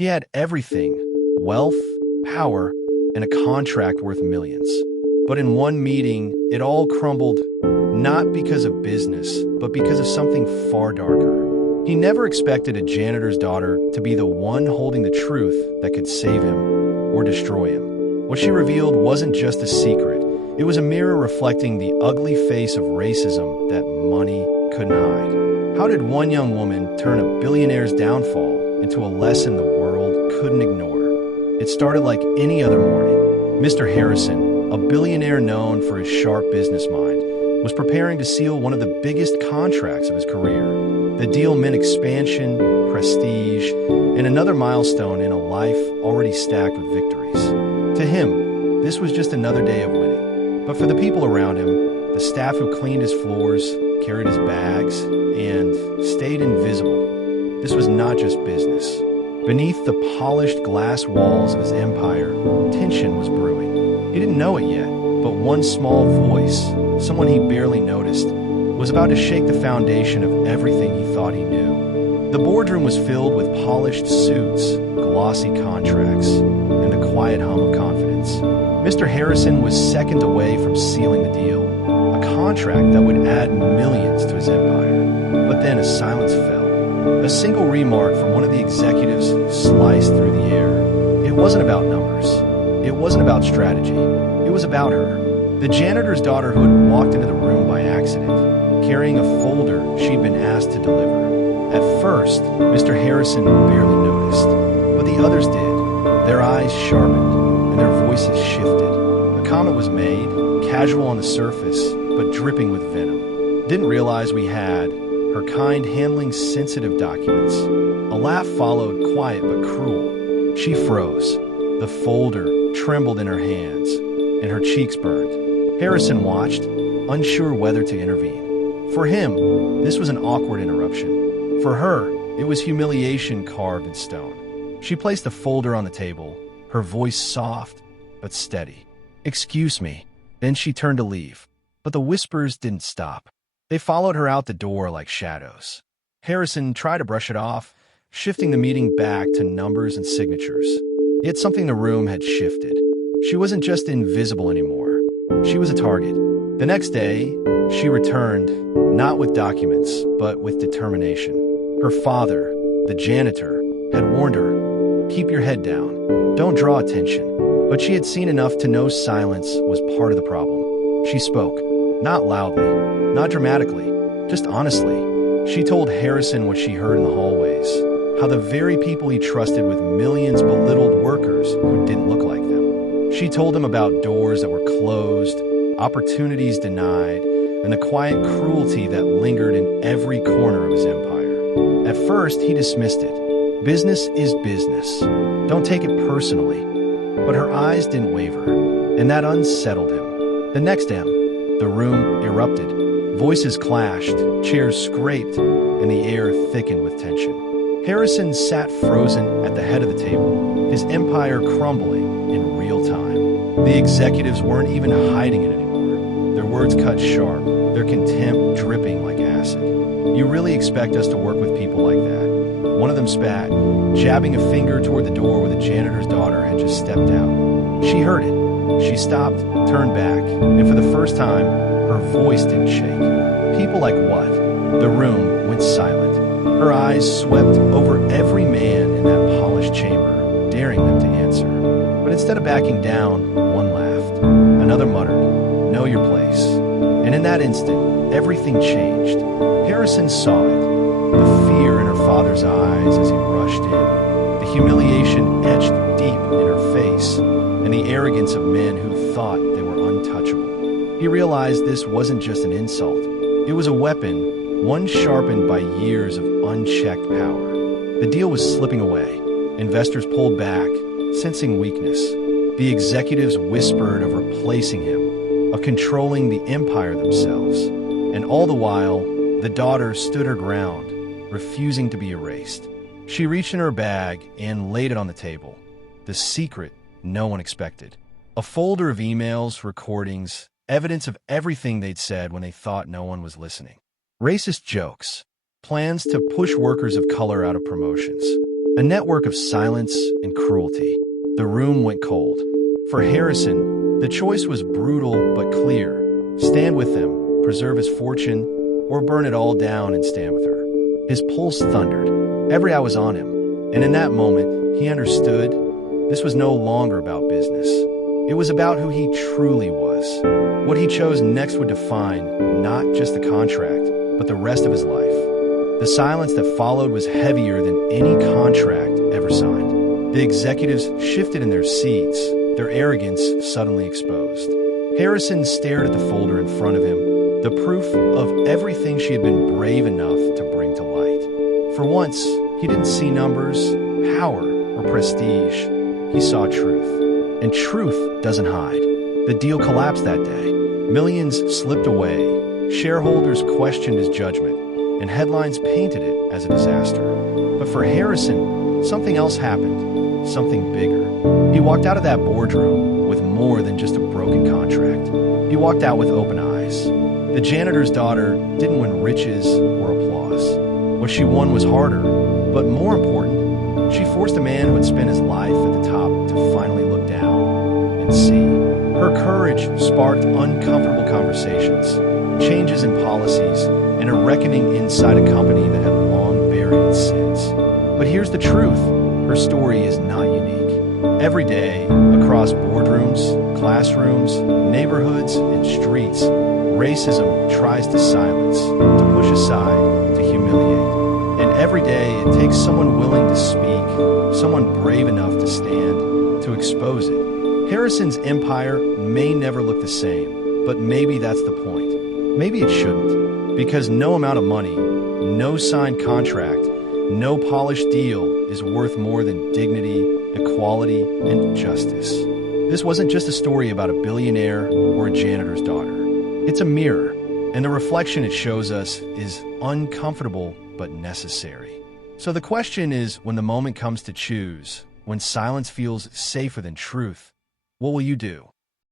He had everything: wealth, power, and a contract worth millions. But in one meeting, it all crumbled, not because of business, but because of something far darker. He never expected a janitor's daughter to be the one holding the truth that could save him or destroy him. What she revealed wasn't just a secret. It was a mirror reflecting the ugly face of racism that money couldn't hide. How did one young woman turn a billionaire's downfall into a lesson the world couldn't ignore? It started like any other morning. Mr. Harrison, a billionaire known for his sharp business mind, was preparing to seal one of the biggest contracts of his career. The deal meant expansion, prestige, and another milestone in a life already stacked with victories. To him, this was just another day of winning. But for the people around him, the staff who cleaned his floors, carried his bags, and stayed invisible, this was not just business. Beneath the polished glass walls of his empire, tension was brewing. He didn't know it yet, but one small voice, someone he barely noticed, was about to shake the foundation of everything he thought he knew. The boardroom was filled with polished suits, glossy contracts, and the quiet hum of confidence. Mr. Harrison was seconds away from sealing the deal, a contract that would add millions to his empire. But then a silence fell. A single remark from one of the executives sliced through the air. It wasn't about numbers. It wasn't about strategy. It was about her. The janitor's daughter who had walked into the room by accident, carrying a folder she'd been asked to deliver. At first, Mr. Harrison barely noticed, but the others did. Their eyes sharpened, and their voices shifted. A comment was made, casual on the surface, but dripping with venom. Didn't realize we had her kind handling sensitive documents. A laugh followed, quiet but cruel. She froze. The folder trembled in her hands, and her cheeks burned. Harrison watched, unsure whether to intervene. For him, this was an awkward interruption. For her, it was humiliation carved in stone. She placed the folder on the table, her voice soft but steady. "Excuse me." Then she turned to leave, but the whispers didn't stop. They followed her out the door like shadows. Harrison tried to brush it off, shifting the meeting back to numbers and signatures. Yet something in the room had shifted. She wasn't just invisible anymore. She was a target. The next day, she returned, not with documents, but with determination. Her father, the janitor, had warned her, "Keep your head down. Don't draw attention." But she had seen enough to know silence was part of the problem. She spoke, not loudly, not dramatically, just honestly. She told Harrison what she heard in the hallways, how the very people he trusted with millions belittled workers who didn't look like them. She told him about doors that were closed, opportunities denied, and the quiet cruelty that lingered in every corner of his empire. At first, he dismissed it. Business is business. Don't take it personally. But her eyes didn't waver, and that unsettled him. The next day, the room erupted. Voices clashed, chairs scraped, and the air thickened with tension. Harrison sat frozen at the head of the table, his empire crumbling in real time. The executives weren't even hiding it anymore. Their words cut sharp, their contempt dripping like acid. "You really expect us to work with people like that?" One of them spat, jabbing a finger toward the door where the janitor's daughter had just stepped out. She heard it. She stopped, turned back, and for the first time, her voice didn't shake. "People like what?" The room went silent. Her eyes swept over every man in that polished chamber, daring them to answer. But instead of backing down, one laughed. Another muttered, "Know your place." And in that instant, everything changed. Harrison saw it. The fear in her father's eyes as he rushed in, the humiliation etched deep in her face, and the arrogance of men who thought they were untouchable. He realized this wasn't just an insult. It was a weapon, one sharpened by years of unchecked power. The deal was slipping away. Investors pulled back, sensing weakness. The executives whispered of replacing him, of controlling the empire themselves. And all the while, the daughter stood her ground, refusing to be erased. She reached in her bag and laid it on the table. The secret no one expected. A folder of emails, recordings, evidence of everything they'd said when they thought no one was listening. Racist jokes, plans to push workers of color out of promotions, A network of silence and cruelty. The room went cold. For Harrison, the choice was brutal but clear. Stand with them, preserve his fortune, or burn it all down and stand with her. His pulse thundered. Every eye was on him. And in that moment, he understood this was no longer about business. It was about who he truly was. What he chose next would define not just the contract, but the rest of his life. The silence that followed was heavier than any contract ever signed. The executives shifted in their seats, their arrogance suddenly exposed. Harrison stared at the folder in front of him, the proof of everything she had been brave enough to bring to light. For once, he didn't see numbers, power, or prestige. He saw truth. And truth doesn't hide. The deal collapsed that day. Millions slipped away. Shareholders questioned his judgment, and headlines painted it as a disaster. But for Harrison, something else happened, something bigger. He walked out of that boardroom with more than just a broken contract. He walked out with open eyes. The janitor's daughter didn't win riches or applause. What she won was harder, but more important, she forced a man who had spent his life at the top to finally look down and see. Her courage sparked uncomfortable conversations, changes in policies, and a reckoning inside a company that had long buried its sins. But here's the truth. Her story is not unique. Every day, across boardrooms, classrooms, neighborhoods, and streets, racism tries to silence, to push aside, to humiliate. And every day, it takes someone willing to speak, someone brave enough to stand, to expose it. Harrison's empire may never look the same, but maybe that's the point. Maybe it shouldn't, because no amount of money, no signed contract, no polished deal is worth more than dignity, equality, and justice. This wasn't just a story about a billionaire or a janitor's daughter. It's a mirror, and the reflection it shows us is uncomfortable but necessary. So the question is, when the moment comes to choose, when silence feels safer than truth, what will you do?